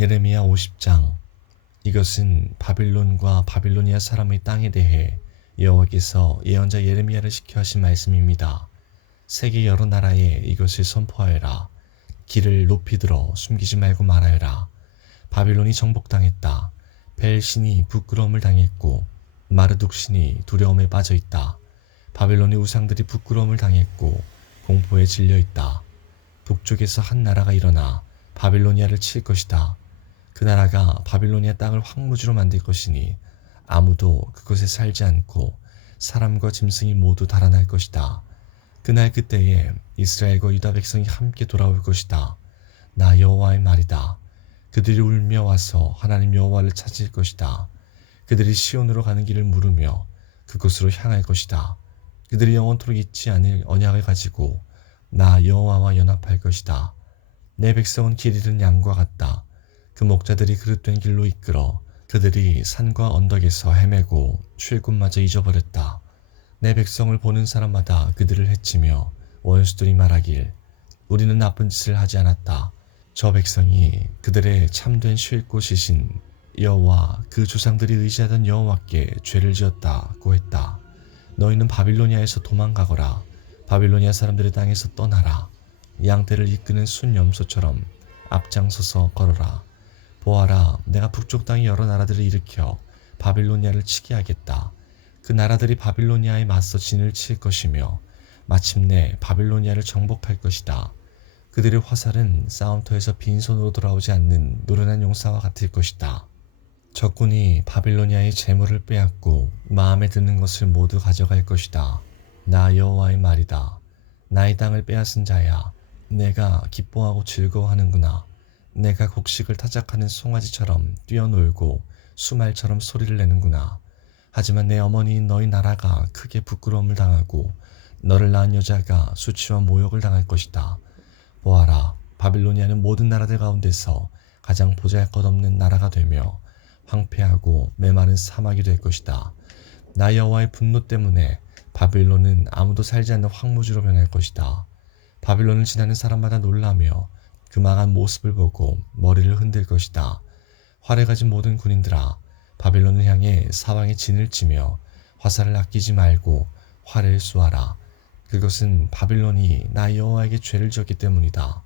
예레미야 50장. 이것은 바빌론과 바빌로니아 사람의 땅에 대해 여호와께서 예언자 예레미야를 시켜 하신 말씀입니다. 세계 여러 나라에 이것을 선포하여라. 길을 높이 들어 숨기지 말고 말하여라. 바빌론이 정복당했다. 벨 신이 부끄러움을 당했고 마르둑 신이 두려움에 빠져 있다. 바빌론의 우상들이 부끄러움을 당했고 공포에 질려 있다. 북쪽에서 한 나라가 일어나 바빌로니아를 칠 것이다. 그 나라가 바빌로니아 땅을 황무지로 만들 것이니 아무도 그곳에 살지 않고 사람과 짐승이 모두 달아날 것이다. 그날 그때에 이스라엘과 유다 백성이 함께 돌아올 것이다. 나 여호와의 말이다. 그들이 울며 와서 하나님 여호와를 찾을 것이다. 그들이 시온으로 가는 길을 물으며 그곳으로 향할 것이다. 그들이 영원토록 잊지 않을 언약을 가지고 나 여호와와 연합할 것이다. 내 백성은 길 잃은 양과 같다. 그 목자들이 그릇된 길로 이끌어 그들이 산과 언덕에서 헤매고 쉴 곳마저 잊어버렸다. 내 백성을 보는 사람마다 그들을 해치며 원수들이 말하길 우리는 나쁜 짓을 하지 않았다. 저 백성이 그들의 참된 쉴 곳이신 여호와 그 조상들이 의지하던 여호와께 죄를 지었다고 했다. 너희는 바빌로니아에서 도망가거라. 바빌로니아 사람들의 땅에서 떠나라. 양떼를 이끄는 순염소처럼 앞장서서 걸어라. 보아라, 내가 북쪽 땅의 여러 나라들을 일으켜 바빌로니아를 치게 하겠다. 그 나라들이 바빌로니아에 맞서 진을 칠 것이며 마침내 바빌로니아를 정복할 것이다. 그들의 화살은 싸움터에서 빈손으로 돌아오지 않는 노련한 용사와 같을 것이다. 적군이 바빌로니아의 재물을 빼앗고 마음에 드는 것을 모두 가져갈 것이다. 나 여호와의 말이다. 나의 땅을 빼앗은 자야, 내가 기뻐하고 즐거워하는구나. 내가 곡식을 타작하는 송아지처럼 뛰어놀고 수말처럼 소리를 내는구나. 하지만 내 어머니인 너희 나라가 크게 부끄러움을 당하고 너를 낳은 여자가 수치와 모욕을 당할 것이다. 보아라, 바빌로니아는 모든 나라들 가운데서 가장 보잘것없는 나라가 되며 황폐하고 메마른 사막이 될 것이다. 나 여호와의 분노 때문에 바빌론은 아무도 살지 않는 황무지로 변할 것이다. 바빌론을 지나는 사람마다 놀라며 그 망한 모습을 보고 머리를 흔들 것이다. 활을 가진 모든 군인들아, 바빌론을 향해 사방에 진을 치며 화살을 아끼지 말고 활을 쏘아라. 그것은 바빌론이 나 여호와에게 죄를 지었기 때문이다.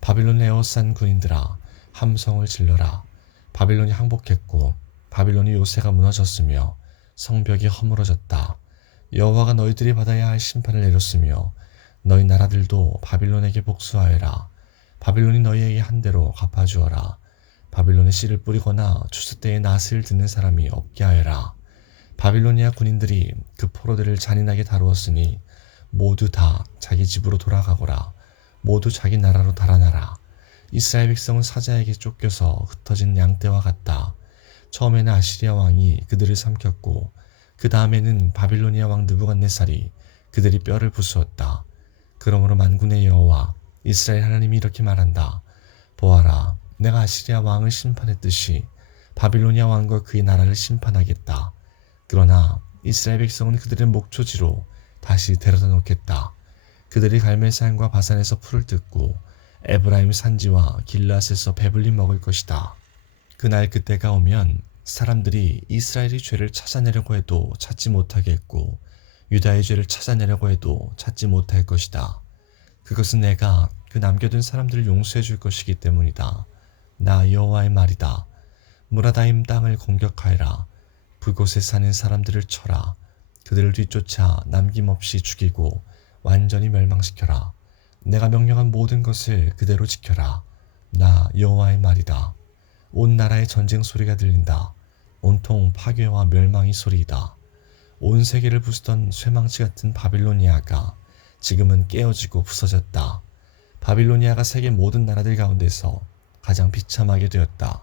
바빌론을 에워싼 군인들아, 함성을 질러라. 바빌론이 항복했고 바빌론의 요새가 무너졌으며 성벽이 허물어졌다. 여호와가 너희들이 받아야 할 심판을 내렸으며 너희 나라들도 바빌론에게 복수하여라. 바빌론이 너희에게 한 대로 갚아주어라. 바빌론의 씨를 뿌리거나 추수 때에 낫을 듣는 사람이 없게 하여라. 바빌로니아 군인들이 그 포로들을 잔인하게 다루었으니 모두 다 자기 집으로 돌아가거라. 모두 자기 나라로 달아나라. 이스라엘 백성은 사자에게 쫓겨서 흩어진 양떼와 같다. 처음에는 아시리아 왕이 그들을 삼켰고 그 다음에는 바빌로니아 왕 느부갓네살이 그들이 뼈를 부수었다. 그러므로 만군의 여호와 이스라엘 하나님이 이렇게 말한다. 보아라, 내가 아시리아 왕을 심판했듯이 바빌로니아 왕과 그의 나라를 심판하겠다. 그러나 이스라엘 백성은 그들의 목초지로 다시 데려다 놓겠다. 그들이 갈멜산과 바산에서 풀을 뜯고 에브라임 산지와 길앗에서 배불리 먹을 것이다. 그날 그때가 오면 사람들이 이스라엘의 죄를 찾아내려고 해도 찾지 못하겠고 유다의 죄를 찾아내려고 해도 찾지 못할 것이다. 그것은 내가 그 남겨둔 사람들을 용서해 줄 것이기 때문이다. 나 여호와의 말이다. 무라다임 땅을 공격하여라. 그곳에 사는 사람들을 쳐라. 그들을 뒤쫓아 남김없이 죽이고 완전히 멸망시켜라. 내가 명령한 모든 것을 그대로 지켜라. 나 여호와의 말이다. 온 나라의 전쟁 소리가 들린다. 온통 파괴와 멸망의 소리이다. 온 세계를 부수던 쇠망치 같은 바빌로니아가 지금은 깨어지고 부서졌다. 바빌로니아가 세계 모든 나라들 가운데서 가장 비참하게 되었다.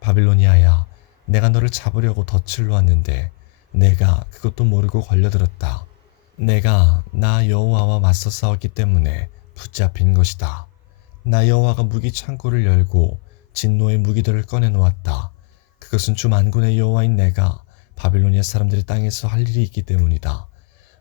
바빌로니아야, 내가 너를 잡으려고 덫을 놓았는데 내가 그것도 모르고 걸려들었다. 내가 나 여호와와 맞서 싸웠기 때문에 붙잡힌 것이다. 나 여호와가 무기 창고를 열고 진노의 무기들을 꺼내 놓았다. 그것은 주 만군의 여호와인 내가 바빌로니아 사람들의 땅에서 할 일이 있기 때문이다.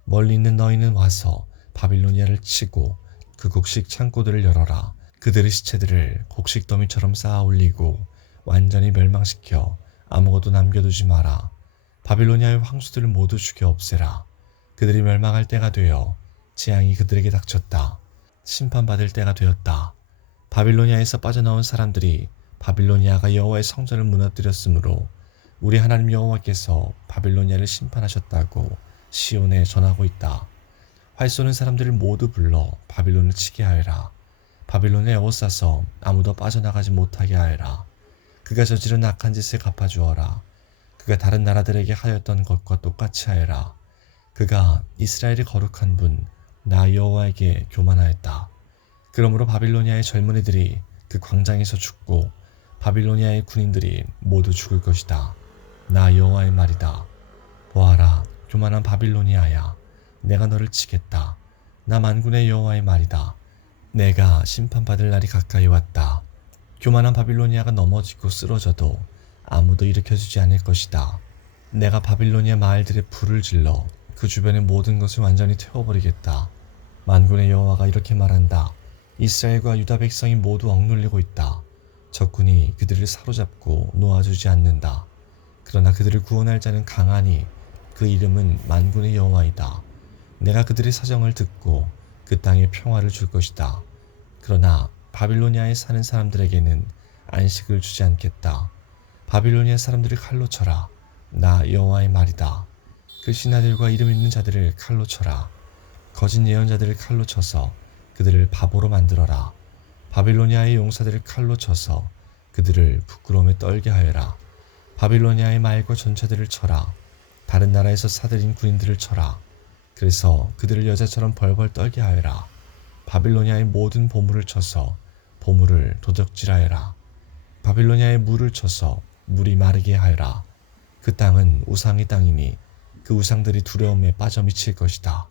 멀리 있는 너희는 와서 바빌로니아를 치고 그 곡식 창고들을 열어라. 그들의 시체들을 곡식 더미처럼 쌓아 올리고 완전히 멸망시켜 아무것도 남겨두지 마라. 바빌로니아의 황소들을 모두 죽여 없애라. 그들이 멸망할 때가 되어 재앙이 그들에게 닥쳤다. 심판받을 때가 되었다. 바빌로니아에서 빠져나온 사람들이 바빌로니아가 여호와의 성전을 무너뜨렸으므로 우리 하나님 여호와께서 바빌로니아를 심판하셨다고 시온에 전하고 있다. 활 쏘는 사람들을 모두 불러 바빌론을 치게 하여라. 바빌론에 에워싸서 아무도 빠져나가지 못하게 하여라. 그가 저지른 악한 짓을 갚아주어라. 그가 다른 나라들에게 하였던 것과 똑같이 하여라. 그가 이스라엘의 거룩한 분 나 여호와에게 교만하였다. 그러므로 바빌로니아의 젊은이들이 그 광장에서 죽고 바빌로니아의 군인들이 모두 죽을 것이다. 나 여호와의 말이다. 보아라, 교만한 바빌로니아야, 내가 너를 치겠다. 나 만군의 여호와의 말이다. 내가 심판받을 날이 가까이 왔다. 교만한 바빌로니아가 넘어지고 쓰러져도 아무도 일으켜주지 않을 것이다. 내가 바빌로니아 마을들에 불을 질러 그 주변의 모든 것을 완전히 태워버리겠다. 만군의 여호와가 이렇게 말한다. 이스라엘과 유다 백성이 모두 억눌리고 있다. 적군이 그들을 사로잡고 놓아주지 않는다. 그러나 그들을 구원할 자는 강하니 그 이름은 만군의 여호와이다. 내가 그들의 사정을 듣고 그 땅에 평화를 줄 것이다. 그러나 바빌로니아에 사는 사람들에게는 안식을 주지 않겠다. 바빌로니아 사람들을 칼로 쳐라. 나 여호와의 말이다. 그 신하들과 이름 있는 자들을 칼로 쳐라. 거짓 예언자들을 칼로 쳐서 그들을 바보로 만들어라. 바빌로니아의 용사들을 칼로 쳐서 그들을 부끄러움에 떨게 하여라. 바빌로니아의 말과 전차들을 쳐라. 다른 나라에서 사들인 군인들을 쳐라. 그래서 그들을 여자처럼 벌벌 떨게 하여라. 바빌로니아의 모든 보물을 쳐서 보물을 도적질하여라. 바빌로니아의 물을 쳐서 물이 마르게 하여라. 그 땅은 우상의 땅이니 그 우상들이 두려움에 빠져 미칠 것이다.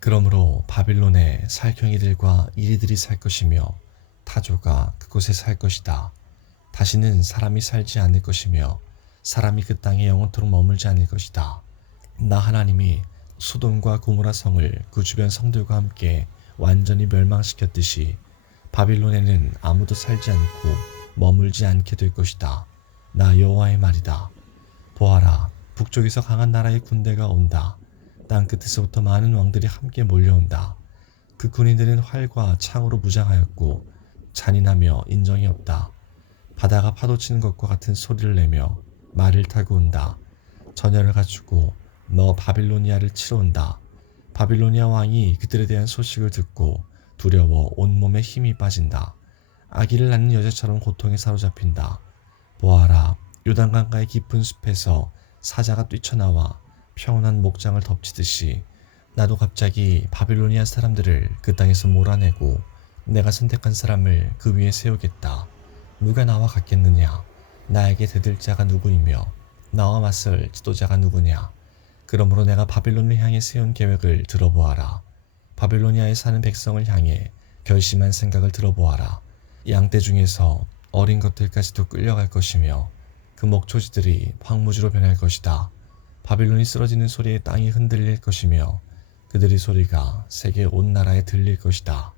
그러므로 바빌론에 살쾡이들과 이리들이 살 것이며 타조가 그곳에 살 것이다. 다시는 사람이 살지 않을 것이며 사람이 그 땅에 영원토록 머물지 않을 것이다. 나 하나님이 소돔과 고모라 성을 그 주변 성들과 함께 완전히 멸망시켰듯이 바빌론에는 아무도 살지 않고 머물지 않게 될 것이다. 나 여호와의 말이다. 보아라, 북쪽에서 강한 나라의 군대가 온다. 땅끝에서부터 많은 왕들이 함께 몰려온다. 그 군인들은 활과 창으로 무장하였고 잔인하며 인정이 없다. 바다가 파도치는 것과 같은 소리를 내며 말을 타고 온다. 전열을 갖추고 너 바빌로니아를 치러 온다. 바빌로니아 왕이 그들에 대한 소식을 듣고 두려워 온몸에 힘이 빠진다. 아기를 낳는 여자처럼 고통에 사로잡힌다. 보아라, 요단강가의 깊은 숲에서 사자가 뛰쳐나와 평온한 목장을 덮치듯이 나도 갑자기 바빌로니아 사람들을 그 땅에서 몰아내고 내가 선택한 사람을 그 위에 세우겠다. 누가 나와 같겠느냐? 나에게 대들 자가 누구이며 나와 맞설 지도자가 누구냐? 그러므로 내가 바빌론을 향해 세운 계획을 들어보아라. 바빌로니아에 사는 백성을 향해 결심한 생각을 들어보아라. 양떼 중에서 어린 것들까지도 끌려갈 것이며 그 목초지들이 황무지로 변할 것이다. 바빌론이 쓰러지는 소리에 땅이 흔들릴 것이며 그들의 소리가 세계 온 나라에 들릴 것이다.